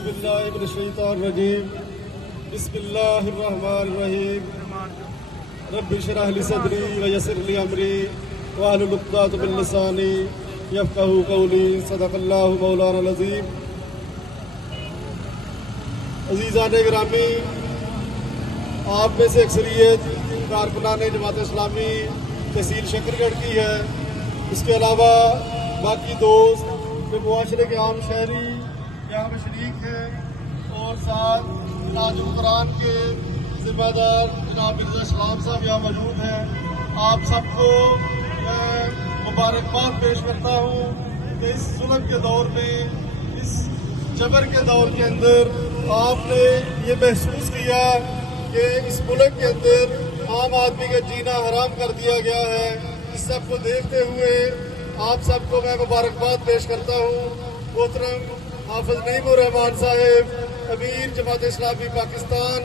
औज़ुबिल्लाहिमिनश्शैतानिर्रजीम बिस्मिल्लाहिर्रहमानिर्रहीम रब्बि इश्रह ली सदरी व यस्सिर ली अमरी वहलुल उक़दतम मिन लिसानी यफ़क़हू क़ौली सदक़ल्लाहु मौलाना अज़ीम। अज़ीज़ान गिरामी, आप में से अक्सरियत कारकुनान जमात इस्लामी तहसील शकरगढ़ की है। इसके अलावा बाकी दोस्त जो मुआशरे के आम शहरी यहाँ में शरीक हैं और साथ ताजुल कुरान के ज़िम्मेदार जनाब मिर्ज़ा सलाम साहब यहाँ मौजूद हैं। आप सबको मैं मुबारकबाद पेश करता हूँ कि इस जुल्म के दौर में, इस जबर के दौर के अंदर आपने ये महसूस किया कि इस मुल्क के अंदर आम आदमी का जीना हराम कर दिया गया है। इस सब को देखते हुए आप सबको मैं मुबारकबाद पेश करता हूँ। मोहतरम हाफिज नईमुर रहमान साहब, अमीर जमात इस्लामी पाकिस्तान,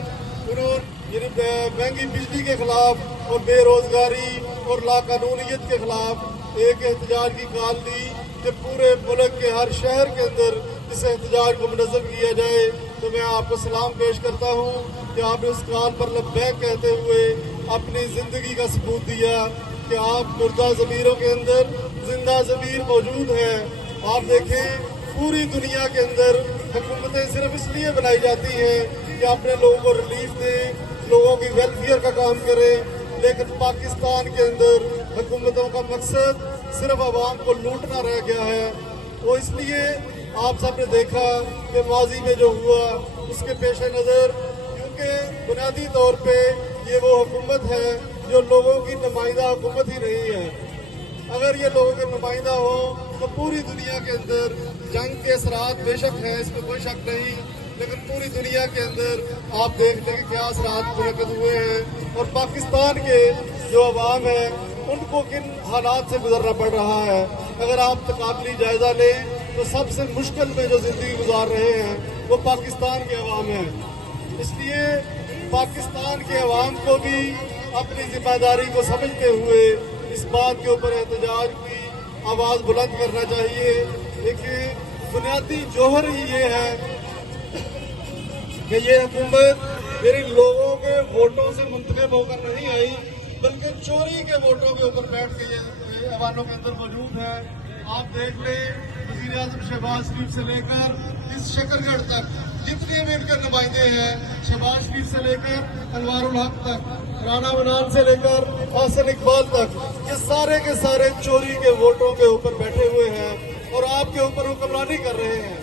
उन्होंने महंगी बिजली के खिलाफ और बेरोजगारी और लाकानूनियत के खिलाफ एक एहतजाज की कॉल दी कि पूरे मुल्क के हर शहर के अंदर इस एहतजाज को मुनज़्ज़म किया जाए। तो मैं आपको सलाम पेश करता हूँ कि आपने उस कॉल पर लब्बैक कहते हुए अपनी ज़िंदगी का सबूत दिया कि आप मुर्दा ज़मीरों के अंदर जिंदा ज़मीर मौजूद है। आप देखें, पूरी दुनिया के अंदर हुकूमतें सिर्फ इसलिए बनाई जाती हैं कि अपने लोगों को रिलीफ दें, लोगों की वेलफेयर का काम करें, लेकिन पाकिस्तान के अंदर हुकूमतों का मकसद सिर्फ आवाम को लूटना रह गया है। तो इसलिए आप सब ने देखा कि माजी में जो हुआ उसके पेश नज़र, क्योंकि बुनियादी तौर पे ये वो हुकूमत है जो लोगों की नुमाइंदा हुकूमत ही नहीं है। अगर ये लोगों के नुमाइंदा हो तो पूरी दुनिया के अंदर जंग के असरात बेशक है, इसमें कोई शक नहीं, लेकिन पूरी दुनिया के अंदर आप देख लें कि क्या असरात मुनक़्क़िद हुए हैं और पाकिस्तान के जो अवाम है उनको किन हालात से गुजरना पड़ रहा है। अगर आप तकाबली जायजा लें तो सबसे मुश्किल में जो जिंदगी गुजार रहे हैं वो पाकिस्तान के अवाम है। इसलिए पाकिस्तान के अवाम को भी अपनी जिम्मेदारी को समझते हुए इस बात के ऊपर एहतजाज की आवाज़ बुलंद करना चाहिए। देखिए, बुनियादी जौहर ही ये है कि ये हुकूमत मेरे लोगों के वोटों से मुंतखब होकर नहीं आई, बल्कि चोरी के वोटों के ऊपर बैठ के ये अवानों के अंदर मौजूद है। आप देख लें, वज़ीर आज़म शहबाज शरीफ से लेकर इस शकरगढ़ तक जितने भी इनके नुमाइंदे हैं, शहबाज शरीफ से लेकर अनवारुल हक तक, राना मनान से लेकर हसन इकबाल तक, ये सारे के सारे चोरी के वोटों के ऊपर बैठे हुए हैं और आपके ऊपर हुक्मरानी कर रहे हैं।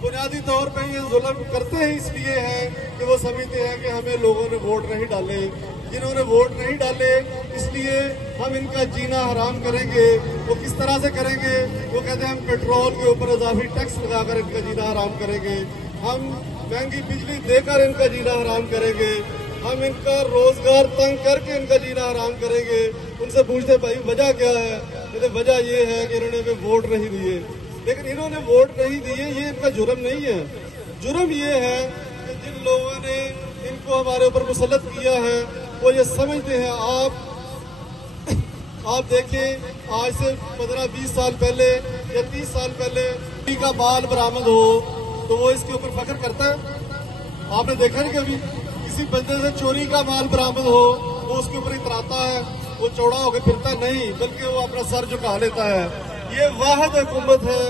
बुनियादी तौर पे ये जुल्म करते हैं इसलिए है कि वो समझते हैं कि हमें लोगों ने वोट नहीं डाले। जिन्होंने वोट नहीं डाले इसलिए हम इनका जीना हराम करेंगे। वो किस तरह से करेंगे? वो कहते हैं हम पेट्रोल के ऊपर इजाफी टैक्स लगाकर इनका जीना हराम करेंगे, हम महंगी बिजली देकर इनका जीना हराम करेंगे, हम इनका रोजगार तंग करके इनका जीना हराम करेंगे। उनसे पूछते भाई वजह क्या है? कहते वजह ये है कि इन्होंने हमें वोट नहीं दिए। लेकिन इन्होंने वोट नहीं दिए ये इनका जुर्म नहीं है। जुर्म ये है कि जिन लोगों ने इनको हमारे ऊपर मुसल्लत किया है वो ये समझते हैं। आप देखें, आज से 15-20 साल पहले या 30 साल पहले चोरी का बाल बरामद हो तो वो इसके ऊपर फख्र करता है। आपने देखा नहीं कभी किसी बंदे से चोरी का माल बरामद हो वो उसके ऊपर इतराता है, वो चौड़ा होकर फिरता नहीं, बल्कि वो अपना सर झुका लेता है। ये वाहिद हुकूमत है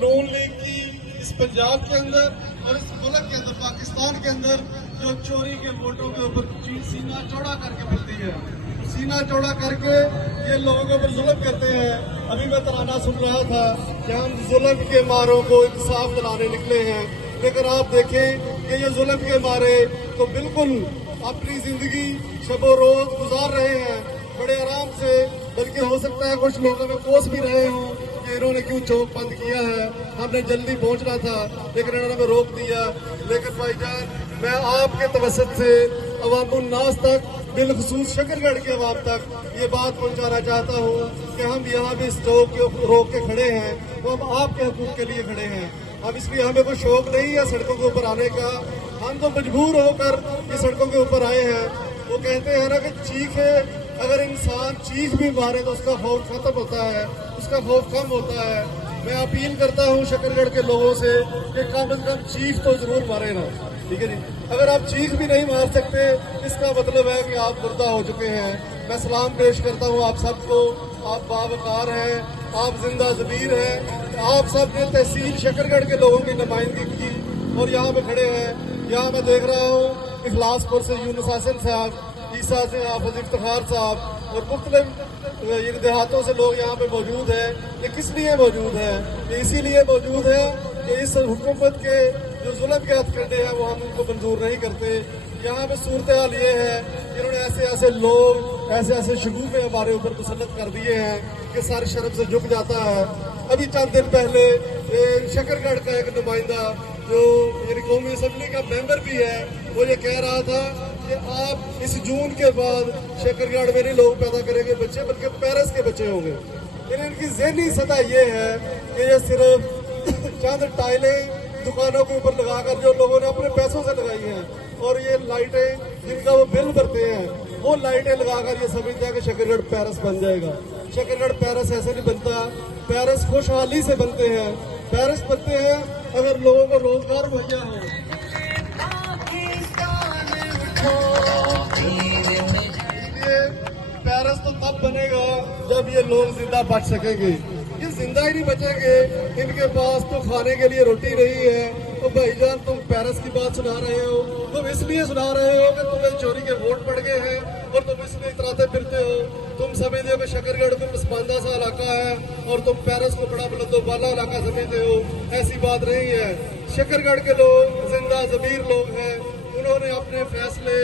नून लीग की इस पंजाब के अंदर और इस मुल्क के अंदर, पाकिस्तान के अंदर, जो चोरी के वोटों के ऊपर सीना चौड़ा करके फिरती है। सीना चौड़ा करके ये लोगों के ऊपर जुल्म करते हैं। अभी मैं तराना सुन रहा था कि हम जुल्म के मारों को इंसाफ दिलाने निकले हैं, लेकिन आप देखें कि ये जुल्म के मारे तो बिल्कुल अपनी जिंदगी शबो रोज गुजार रहे हैं बड़े आराम से, बल्कि हो सकता है कुछ लोगों में कोस भी रहे हों कि इन्होंने क्यों चौक बंद किया है, हमने जल्दी पहुंचना था लेकिन इन्होंने हमें रोक दिया। लेकिन भाईजान, मैं आपके तवसत से अवामुन नास तक, बिलखुसूस शकरगढ़ के अवाम तक ये बात पहुंचाना चाहता हूँ कि हम यहाँ भी इस चौक के रोक के खड़े हैं, वो हम आपके हकूक के लिए खड़े हैं। अब इसलिए हमें कोई शौक नहीं है सड़कों के ऊपर आने का, हम तो मजबूर होकर ये सड़कों के ऊपर आए हैं। वो कहते हैं ना कि चीख है, अगर इंसान चीख भी मारे तो उसका खौफ खत्म होता है, उसका खौफ कम होता है। मैं अपील करता हूँ शकरगढ़ के लोगों से कि कम से कम चीख तो जरूर मारे ना, ठीक है जी। अगर आप चीख भी नहीं मार सकते, इसका मतलब है कि आप मुर्दा हो चुके हैं। मैं सलाम पेश करता हूँ आप सबको, आप बावकार हैं, आप जिंदा ज़मीर हैं। आप सब ने तहसील शकरगढ़ के लोगों की नुमाइंदगी की और यहाँ पे खड़े हैं। यहाँ मैं देख रहा हूँ इखलासपुर से यूनुस हसन साहब, ईसा से हाफिज इफ्तिखार साहब और मुख्तलिफ देहातों से लोग यहाँ पे मौजूद हैं। ये किस लिए मौजूद है? ये इसीलिए मौजूद है कि इस हुकूमत के जो जुल्म के हथकंडे हैं वो हम उनको मंजूर नहीं करते। यहाँ पे सूरत हाल ये है, इन्होंने ऐसे ऐसे लोग, ऐसे ऐसे शगुफे हमारे ऊपर मुसल्लत कर दिए हैं कि सर शर्म से झुक जाता है। अभी चंद दिन पहले शकरगढ़ का एक नुमाइंदा जो मेरी कौमी असम्बली का मेंबर भी है, वो ये कह रहा था कि आप इस जून के बाद शकरगढ़ में नहीं लोग पैदा करेंगे बच्चे, बल्कि पेरिस के बच्चे होंगे। लेकिन इनकी ज़हनी सतह ये है कि ये सिर्फ चंद टाइलें दुकानों के ऊपर लगाकर जो लोगों ने अपने पैसों से लगाई हैं और ये लाइटें जिनका वो बिल भरते हैं, वो लाइटें लगाकर ये समझते हैं कि शकरगढ़ पेरिस बन जाएगा। शकरगढ़ पेरिस ऐसे नहीं बनता। पेरिस खुशहाली से बनते हैं। पेरिस बनते हैं अगर लोगों को रोजगार मुहैया हो। पेरिस तो तब बनेगा जब ये लोग जिंदा बच सकेंगे। ये जिंदा ही नहीं बचेंगे, इनके पास तो खाने के लिए रोटी नहीं है। तो भाईजान तुम पेरिस की बात सुना रहे हो, तुम इसलिए सुना रहे हो कि तुम्हें चोरी के वोट पड़ गए हैं और तुम इसलिए इतराते फिरते हो। तुम समझते हो कि शकरगढ़ में पसमानदा सा इलाका है और तुम पेरिस को बड़ा बुलंदोबाला इलाका समझते हो। ऐसी बात नहीं है। शकरगढ़ के लोग जिंदा ज़मीर लोग हैं। उन्होंने अपने फैसले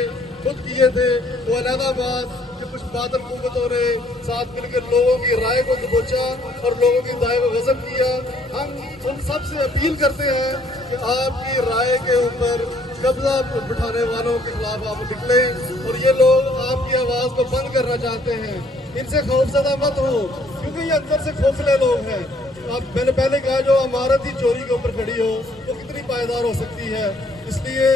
खुद किए थे। वो अलहदाबाद के कुछ बादल हुकूमतों ने साथ मिलकर लोगों की राय को दबोचा और लोगों की दाय को गजब किया। हम उन सब से अपील करते हैं कि आपकी राय के ऊपर कब्जा बिठाने वालों के खिलाफ आप निकलें और ये लोग आपकी आवाज को बंद करना चाहते हैं। इनसे खौफजदा मत हो, क्योंकि ये अंदर से खोखले लोग हैं। अब मैंने पहले कहा, जो इमारत ही चोरी के ऊपर खड़ी हो वो कितनी पायदार हो सकती है। इसलिए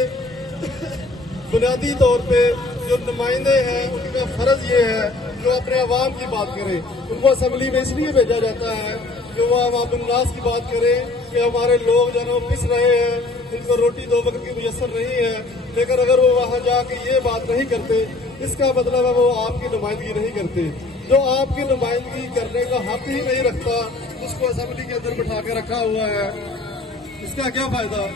बुनियादी तौर पे जो नुमाइंदे हैं उनका फर्ज ये है जो अपने अवाम की बात करें। उनको असम्बली में इसलिए भेजा जाता है कि वो अवामुन्नास की बात करें कि हमारे लोग जो है पिस रहे हैं, उनको रोटी 2 वक्त की मुयसर नहीं है। लेकिन अगर वो वहाँ जाके ये बात नहीं करते, इसका मतलब है वो आपकी नुमाइंदगी नहीं करते। जो आपकी नुमाइंदगी करने का हक ही नहीं रखता, उसको असम्बली के अंदर बिठा के रखा हुआ है, इसका क्या फायदा।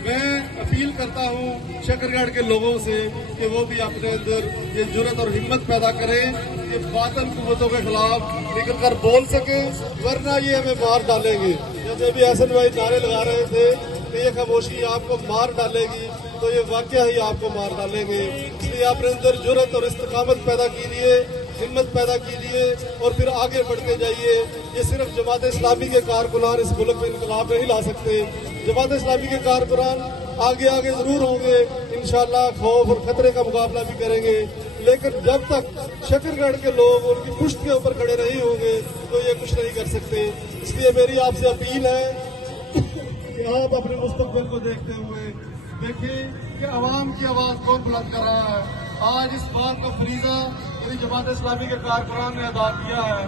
मैं अपील करता हूँ शकरगढ़ के लोगों से कि वो भी अपने अंदर ये जुर्रत और हिम्मत पैदा करें कि बातिल कुव्वतों के खिलाफ निकल कर बोल सके, वरना ये हमें मार डालेंगे। जैसे भी हसन भाई नारे लगा रहे थे कि ये खामोशी आपको मार डालेगी, तो ये वाकया ही आपको मार डालेंगे। इसलिए अपने अंदर जुर्रत और इस्तिकामत पैदा कीजिए, हिम्मत पैदा कीजिए और फिर आगे बढ़ते जाइए। ये सिर्फ जमात इस्लामी के कारकुनान इस मुल्क में इनकलाब नहीं ला सकते। जमात इस्लामी के कारकुनान आगे आगे जरूर होंगे, इंशाअल्लाह खौफ और खतरे का मुकाबला भी करेंगे। लेकिन जब तक शकरगढ़ के लोग उनकी पुश्त के ऊपर खड़े नहीं होंगे तो ये कुछ नहीं कर सकते। इसलिए मेरी आपसे अपील है कि आप अपने मुस्तकबिल को देखते हुए देखें कि अवाम की आवाज कौन बुलंद कर रहा है। आज इस बात का फरीजा मेरी जमात इस्लामी के कारकुनान ने अदा किया है।